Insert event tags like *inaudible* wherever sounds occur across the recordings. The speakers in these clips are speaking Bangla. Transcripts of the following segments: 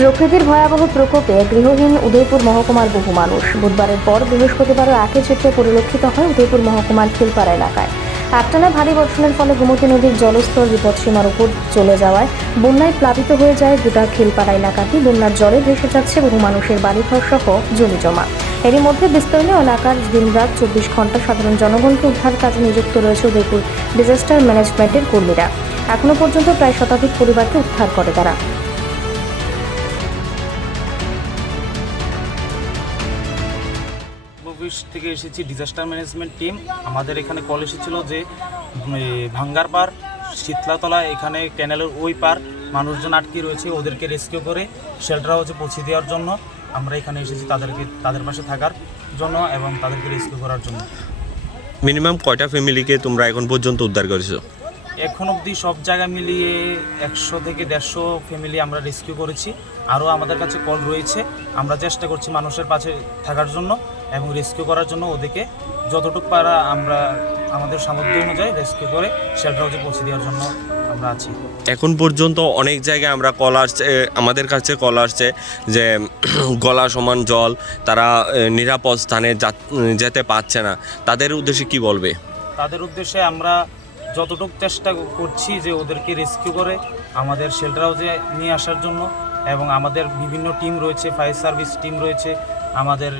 প্রকৃতির ভয়াবহ প্রকোপে গৃহহীন উদয়পুর মহকুমার বহু মানুষ। বুধবারের পর বৃহস্পতিবারও একই চিত্র পরিলক্ষিত হয় উদয়পুর মহকুমার খিলপাড়া এলাকায়। একটানা ভারী বর্ষণের ফলে গোমতী নদীর জলস্তর বিপদসীমার উপর চলে যাওয়ায় বন্যায় প্লাবিত হয়ে যায় গোটা খিলপাড়া এলাকাটি। বন্যার জলে ভেসে যাচ্ছে বহু মানুষের বাড়িঘর সহ জমি জমা। এরই মধ্যে বিস্তীর্ণ এলাকার দিনরাত চব্বিশ ঘণ্টা সাধারণ জনগণকে উদ্ধার কাজে নিযুক্ত রয়েছে উদয়পুর ডিজাস্টার ম্যানেজমেন্টের কর্মীরা। এখনও পর্যন্ত প্রায় শতাধিক পরিবারকে উদ্ধার করে তারা। অফিস থেকে এসেছি ডিজাস্টার ম্যানেজমেন্ট টিম আমাদের এখানে কল এসেছিল যে ভাঙ্গার পার, শীতলাতলা, এখানে ক্যানেলের ওই পার, মানুষজন আটকে রয়েছে, ওদেরকে রেস্কিউ করে শেল্টার হাউসে পৌঁছে দেওয়ার জন্য আমরা এখানে এসেছি তাদেরকে, তাদের পাশে থাকার জন্য এবং তাদেরকে রেস্কিউ করার জন্য। মিনিমাম কয়টা ফ্যামিলিকে তোমরা এখন পর্যন্ত উদ্ধার করেছ? এখন অবধি সব জায়গা মিলিয়ে একশো থেকে দেড়শো ফ্যামিলি আমরা রেস্কিউ করেছি। আরও আমাদের কাছে কল রয়েছে। আমরা চেষ্টা করছি মানুষের পাশে থাকার জন্য এবং রেস্কিউ করার জন্য ওদেরকে যতটুকু পারা আমরা আমাদের সামর্থ্য অনুযায়ী রেস্কিউ করে শেল্টার হাউসে পৌঁছে দেওয়ার জন্য আমরা আছি। এখন পর্যন্ত অনেক জায়গায় আমরা কল আসছে আমাদের কাছে কল আসছে যে *clears throat* গলা সমান জল তারা নিরাপদ স্থানে যেতে পারছে না। তাদের উদ্দেশ্যে কি বলবে? তাদের উদ্দেশ্যে আমরা যতটুকু চেষ্টা করছি যে ওদেরকে রেস্কিউ করে আমাদের শেল্টার হাউসে নিয়ে আসার জন্য এবং আমাদের বিভিন্ন টিম রয়েছে ফায়ার সার্ভিস টিম রয়েছে, আমাদের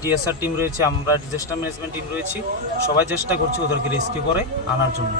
টিএসআর টিম রয়েছে, আমরা ডিজাস্টার ম্যানেজমেন্ট টিম রয়েছি। সবাই চেষ্টা করছি ওদেরকে রেস্কিউ করে আনার জন্য।